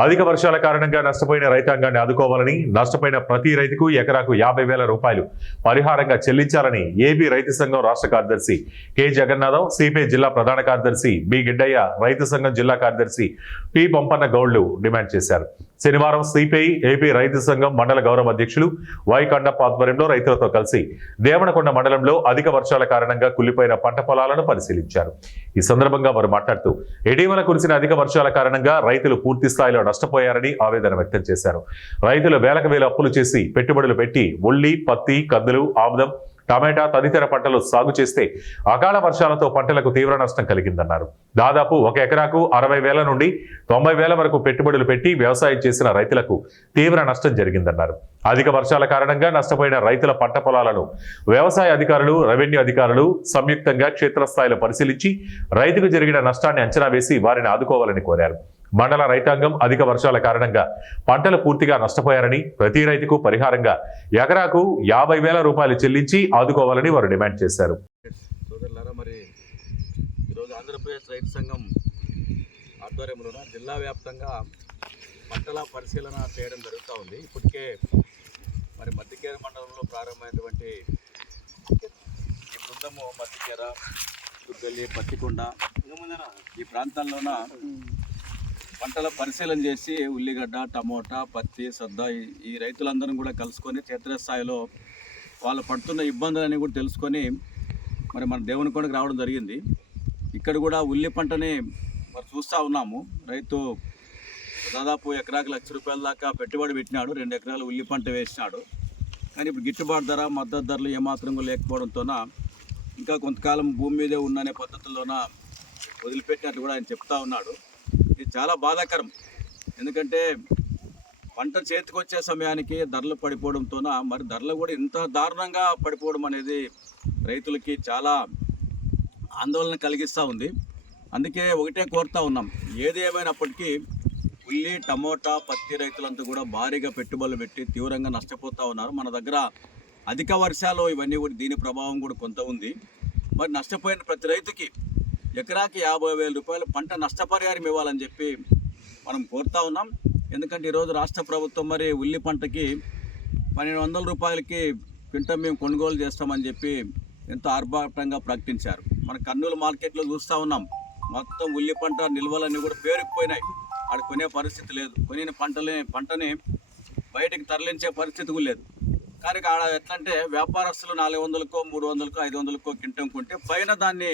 అధిక వర్షాల కారణంగా నష్టపోయిన రైతాంగాన్ని ఆదుకోవాలని, నష్టపోయిన ప్రతి రైతుకు ఎకరాకు 50,000 రూపాయలు పరిహారంగా చెల్లించాలని ఏపీ రైతు సంఘం రాష్ట్ర కార్యదర్శి కె జగన్నాథం, సిపిఐ జిల్లా ప్రధాన కార్యదర్శి బి గిడ్డయ్య, రైతు సంఘం జిల్లా కార్యదర్శి పి పంపన్న గౌడ్లు డిమాండ్ చేశారు. శనివారం సిపిఐ ఏపీ రైతు సంఘం మండల గౌరవ అధ్యక్షులు వై కండప్ప ఆధ్వర్యంలో రైతులతో కలిసి దేవనకొండ మండలంలో అధిక వర్షాల కారణంగా కుళ్లిపోయిన పంట పొలాలను పరిశీలించారు. ఈ సందర్భంగా వారు మాట్లాడుతూ ఇటీవల కురిసిన అధిక వర్షాల కారణంగా రైతులు పూర్తి స్థాయిలో నష్టపోయారని ఆవేదన వ్యక్తం చేశారు. రైతులు వేలకు వేల అప్పులు చేసి పెట్టుబడులు పెట్టి ఉల్లి, పత్తి, కందులు, ఆముదం, టమాటా తదితర పంటలు సాగు చేస్తే అకాల వర్షాలతో పంటలకు తీవ్ర నష్టం కలిగిందన్నారు. దాదాపు ఒక ఎకరాకు 60,000 నుండి 90,000 వరకు పెట్టుబడులు పెట్టి వ్యవసాయం చేసిన రైతులకు తీవ్ర నష్టం జరిగిందన్నారు. అధిక వర్షాల కారణంగా నష్టపోయిన రైతుల పంట పొలాలను వ్యవసాయ అధికారులు, రెవెన్యూ అధికారులు సంయుక్తంగా క్షేత్రస్థాయిలో పరిశీలించి రైతుకు జరిగిన నష్టాన్ని అంచనా వేసి వారిని ఆదుకోవాలని కోరారు. మండల రైతాంగం అధిక వర్షాల కారణంగా పంటలు పూర్తిగా నష్టపోయారని, ప్రతి రైతుకు పరిహారంగా ఎకరాకు 50,000 రూపాయలు చెల్లించి ఆదుకోవాలని వారు డిమాండ్ చేశారు. మరి ఈరోజు ఆంధ్రప్రదేశ్ రైతు సంఘం ఆధ్వర్యంలో జిల్లా వ్యాప్తంగా పంటల పరిశీలన చేయడం జరుగుతూ ఉంది. ఇప్పటికే మరి మధ్యకేర మండలంలో ప్రారంభమైనటువంటి ఈ బృందము మధ్యకేర, దుర్గల్లి, పత్తికొండ ఈ ప్రాంతాల్లోన పంటల పరిశీలన చేసి ఉల్లిగడ్డ, టమోటా, పత్తి, సద్ద ఈ రైతులందరం కూడా కలుసుకొని క్షేత్రస్థాయిలో వాళ్ళు పడుతున్న ఇబ్బందులన్నీ కూడా తెలుసుకొని మరి మన దేవనకొండకు రావడం జరిగింది. ఇక్కడ కూడా ఉల్లి పంటని మరి చూస్తూ ఉన్నాము. రైతు దాదాపు ఎకరాకు ₹1,00,000 దాకా పెట్టుబడి పెట్టినాడు, 2 ఎకరాలు ఉల్లి పంట వేసినాడు. కానీ ఇప్పుడు గిట్టుబాటు ధర, మద్దతు ధరలు ఏమాత్రం లేకపోవడంతోన ఇంకా కొంతకాలం భూమి మీదే ఉన్ననే పద్ధతుల్లోన వదిలిపెట్టినట్టు కూడా ఆయన చెప్తా ఉన్నాడు. ఇది చాలా బాధాకరం. ఎందుకంటే పంట చేతికి వచ్చే సమయానికి ధరలు పడిపోవడంతోన మరి ధరలు కూడా ఇంత దారుణంగా పడిపోవడం అనేది రైతులకి చాలా ఆందోళన కలిగిస్తూ ఉంది. అందుకే ఒకటే కోరుతా ఉన్నాం, ఏది ఏమైనప్పటికీ ఉల్లి, టమోటా, పత్తి రైతులంతా కూడా భారీగా పెట్టుబడులు పెట్టి తీవ్రంగా నష్టపోతూ ఉన్నారు. మన దగ్గర అధిక వర్షాలు ఇవన్నీ కూడా దీని ప్రభావం కూడా కొంత ఉంది. మరి నష్టపోయిన ప్రతి రైతుకి ఎకరాకి 50,000 రూపాయలు పంట నష్టపరిహారం ఇవ్వాలని చెప్పి మనం కోరుతా ఉన్నాం. ఎందుకంటే ఈరోజు రాష్ట్ర ప్రభుత్వం మరి ఉల్లి పంటకి 1,200 రూపాయలకి క్వింటం మేము కొనుగోలు చేస్తామని చెప్పి ఎంతో ఆర్భాటంగా ప్రకటించారు. మన కర్నూలు మార్కెట్లో చూస్తూ ఉన్నాం, మొత్తం ఉల్లి పంట నిల్వలన్నీ కూడా పేరుకుపోయినాయి. ఆడ కొనే పరిస్థితి లేదు, కొనిన పంటని బయటికి తరలించే పరిస్థితి కూడా లేదు. కానీ ఆడ ఎట్లంటే వ్యాపారస్తులు 400కో, 300కో, 500కో క్వింటం కొంటే పైన దాన్ని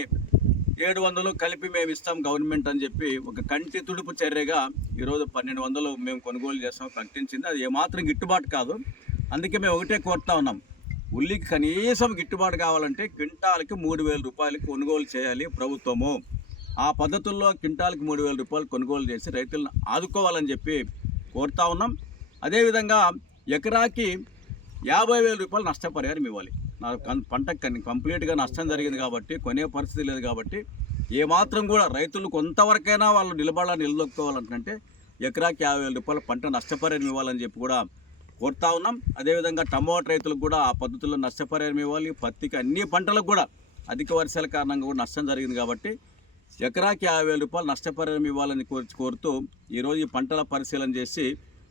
700 కలిపి మేము ఇస్తాం గవర్నమెంట్ అని చెప్పి ఒక కంటి తుడుపు చర్యగా ఈరోజు 1,200 మేము కొనుగోలు చేస్తాం ప్రకటించింది. అది ఏమాత్రం గిట్టుబాటు కాదు. అందుకే మేము ఒకటే కోరుతా ఉన్నాం, ఉల్లికి కనీసం గిట్టుబాటు కావాలంటే క్వింటాల్కి 3,000 రూపాయలకి కొనుగోలు చేయాలి ప్రభుత్వము. ఆ పద్ధతుల్లో క్వింటాల్కి 3,000 రూపాయలు కొనుగోలు చేసి రైతులను ఆదుకోవాలని చెప్పి కోరుతా ఉన్నాం. అదేవిధంగా ఎకరాకి 50,000 రూపాయలు నష్టపరిహారం ఇవ్వాలి. నా పంట కంప్లీట్గా నష్టం జరిగింది కాబట్టి, కొనే పరిస్థితి లేదు కాబట్టి ఏమాత్రం కూడా రైతులు కొంతవరకైనా వాళ్ళు నిలదొక్కోవాలంటే ఎకరాకి 50,000 రూపాయల పంట నష్టపరిహారం ఇవ్వాలని చెప్పి కూడా కోరుతా ఉన్నాం. అదేవిధంగా టమోటా రైతులకు కూడా ఆ పద్ధతుల్లో నష్టపరిహారం ఇవ్వాలి. పత్తికి, అన్ని పంటలకు కూడా అధిక వర్షాల కారణంగా కూడా నష్టం జరిగింది కాబట్టి ఎకరాకి 50,000 రూపాయలు నష్టపరిహారం ఇవ్వాలని కోరుతూ ఈరోజు ఈ పంటల పరిశీలన చేసి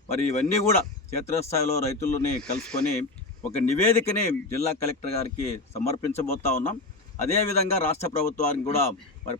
మరి ఇవన్నీ కూడా క్షేత్రస్థాయిలో రైతులని కలుసుకొని ఒక నివేదికని జిల్లా కలెక్టర్ గారికి సమర్పించబోతా ఉన్నాం. అదేవిధంగా రాష్ట్ర ప్రభుత్వానికి కూడా మరి